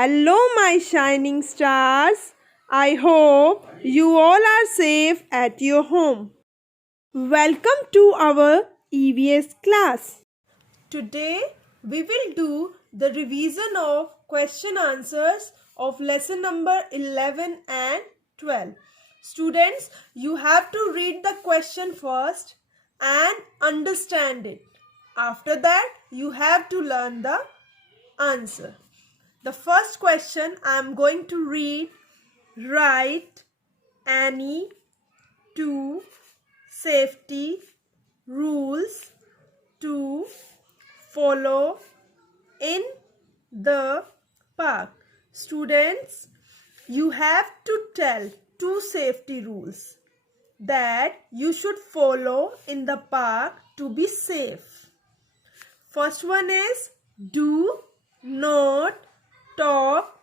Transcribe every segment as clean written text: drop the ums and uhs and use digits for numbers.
Hello, my shining stars. I hope you all are safe at your home. Welcome to our EVS class. Today, we will do the revision of question answers of lesson number 11 and 12. Students, you have to read the question first and understand it. After that, you have to learn the answer. The first question I am going to read. Write any two safety rules to follow in the park. Students, you have to tell two safety rules that you should follow in the park to be safe. First one is do not talk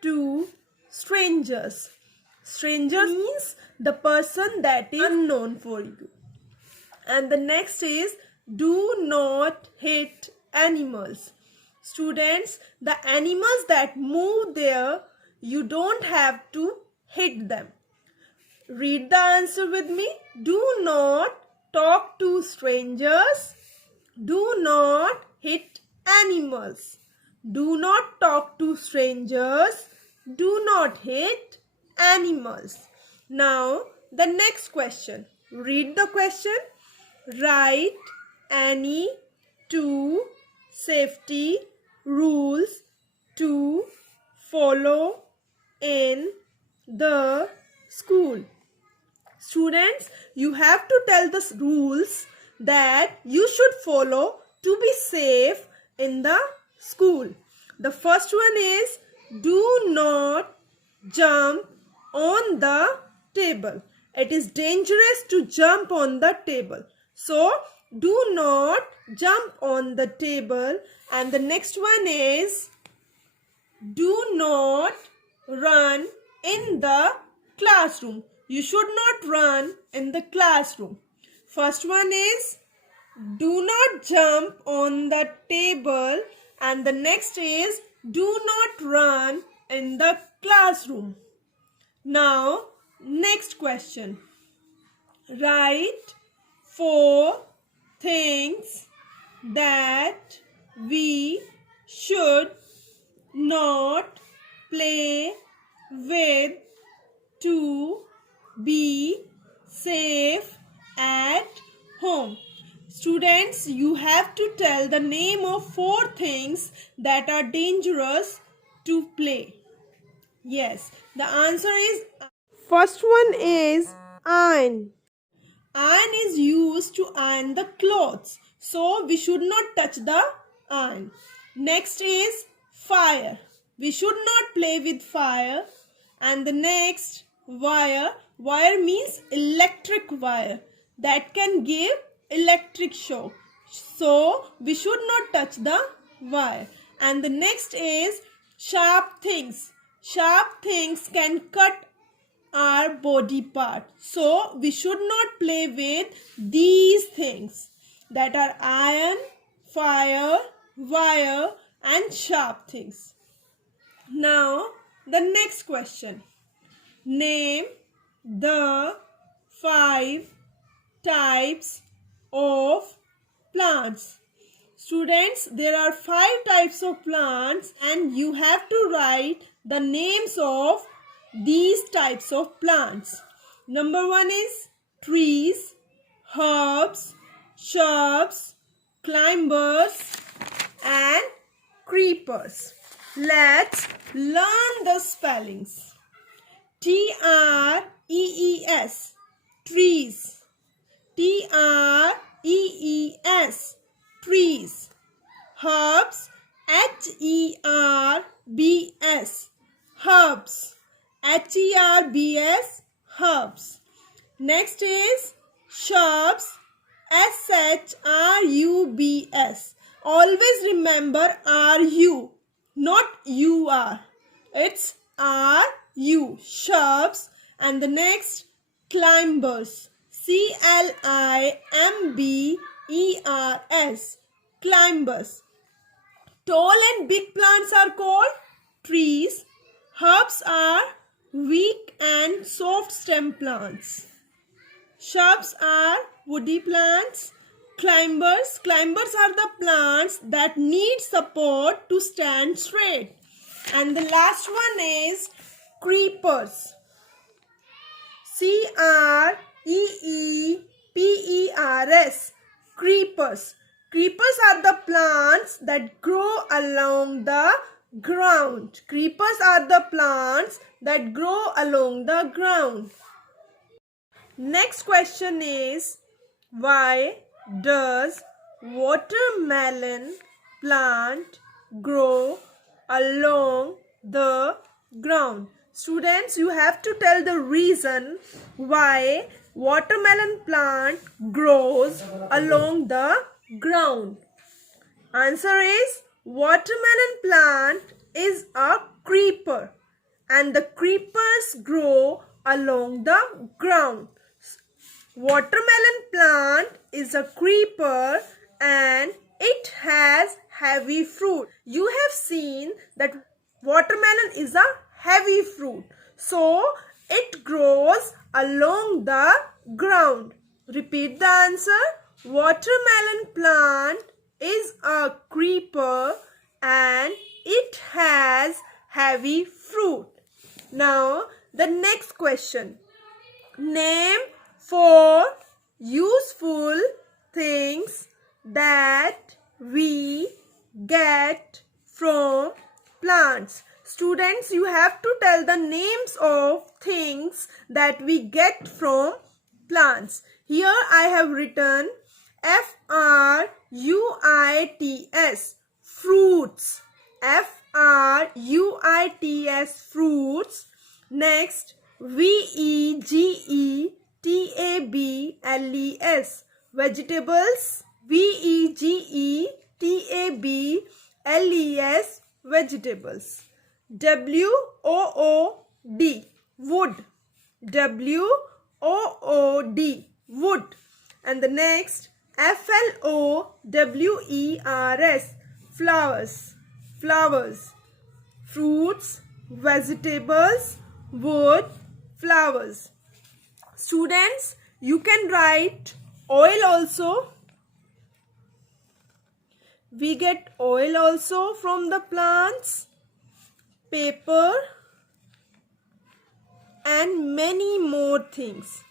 to strangers. Stranger means the person that is unknown for you. And the next is do not hit animals. Students, the animals that move there, you don't have to hit them. Read the answer with me. Do not talk to strangers. Do not hit animals. Do not talk to strangers. Do not hit animals. Now, the next question. Read the question. Write any two safety rules to follow in the school. Students, you have to tell the rules that you should follow to be safe in the school. The first one is do not jump on the table. It is dangerous to jump on the table. So, do not jump on the table. And the next one is do not run in the classroom. You should not run in the classroom. First one is do not jump on the table, and the next is do not run in the classroom. Now, next question. Write 4 things that we should not play with to be safe at home. Students, you have to tell the name of 4 things that are dangerous to play. Yes, the answer is first one is iron. Iron is used to iron the clothes, so we should not touch the iron. Next is fire. We should not play with fire. And the next, wire. Wire means electric wire that can give electric shock. So, we should not touch the wire. And the next is sharp things. Sharp things can cut our body part. So, we should not play with these things that are iron, fire, wire and sharp things. Now, the next question. Name the 5 types of plants. Students, there are 5 types of plants and you have to write the names of these types of plants. Number 1 is trees, herbs, shrubs, climbers and creepers. Let's learn the spellings. T-R-E-E-S, trees. T-R-E-E-S, trees. Herbs, H-E-R-B-S, herbs. H-E-R-B-S, herbs. Next is shrubs, S-H-R-U-B-S. Always remember R-U, not U-R. It's R-U, shrubs. And the next, climbers, C-L-I-M-B-E-R-S, climbers. Tall and big plants are called trees. Herbs are weak and soft stem plants. Shrubs are woody plants. Climbers are the plants that need support to stand straight. And the last one is creepers. Creepers. Creepers. Creepers are the plants that grow along the ground. Creepers are the plants that grow along the ground. Next question is, why does watermelon plant grow along the ground? Students, you have to tell the reason why watermelon plant grows along the ground. Answer is, watermelon plant is a creeper and the creepers grow along the ground. Watermelon plant is a creeper and it has heavy fruit. You have seen that watermelon is a heavy fruit. So it grows along the ground. Repeat the answer. Watermelon plant is a creeper and it has heavy fruit. Now the next question. Name 4 useful things that we get from plants. Students, you have to tell the names of things that we get from plants. Here I have written Fruits. Fruits. Fruits. Next, Vegetables. Vegetables. Vegetables. Vegetables. Wood. Wood. Wood. And the next, Flowers. Flowers. Flowers. Fruits, vegetables, wood, flowers. Students, you can write oil also. We get oil also from the plants, paper, and many more things.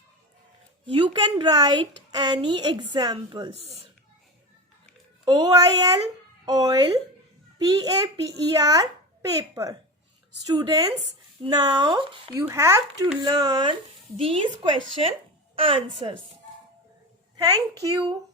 You can write any examples. OIL, oil, PAPER, paper. Students, now you have to learn these question answers. Thank you.